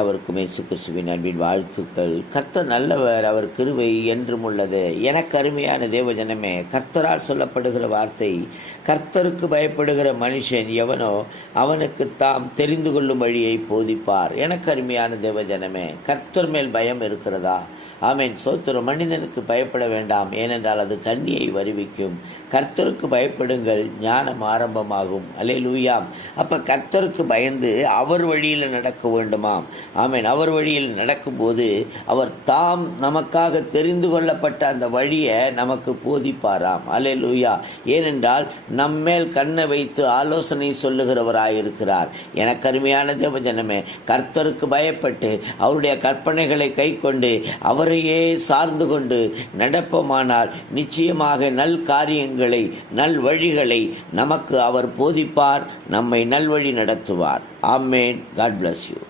அவருக்கும் இயேசு கிறிஸ்துவின் அன்பின் வாழ்த்துக்கள். கர்த்தர் நல்லவர் அவர் கிருவை என்றும் உள்ளது. எனக்கு அருமையான தேவஜனமே கர்த்தரால் சொல்லப்படுகிற வார்த்தை கர்த்தருக்கு பயப்படுகிற மனுஷன் எவனோ அவனுக்கு தாம் தெரிந்து கொள்ளும் வழியை போதிப்பார். எனக்கு அருமையான தேவஜனமே கர்த்தர் மேல் பயம் இருக்கிறதா? ஆமேன். சோத்திரம் மனிதனுக்கு பயப்பட வேண்டாம். ஏனென்றால் அது கண்ணியை வருவிக்கும். கர்த்தருக்கு பயப்படுங்கள் ஞானம் ஆரம்பமாகும். அலே லூயாம் அப்போ கர்த்தருக்கு பயந்து அவர் வழியில் நடக்க வேண்டுமாம். ஆமீன். அவர் வழியில் நடக்கும்போது அவர் தாம் நமக்காக தெரிந்து கொள்ளப்பட்ட அந்த வழியை நமக்கு போதிப்பாராம். அலே லூயா ஏனென்றால் நம்மேல் கண்ணை வைத்து ஆலோசனை சொல்லுகிறவராயிருக்கிறார். எனக்கு அருமையான தேவஜனமே கர்த்தருக்கு பயப்பட்டு அவருடைய கற்பனைகளை கை கொண்டு அவரையே சார்ந்து கொண்டு நடப்போமானால் நிச்சயமாக நல் காரியங்களை நல் வழிகளை நமக்கு அவர் போதிப்பார் நம்மை நல்வழி நடத்துவார். ஆமேன். God bless you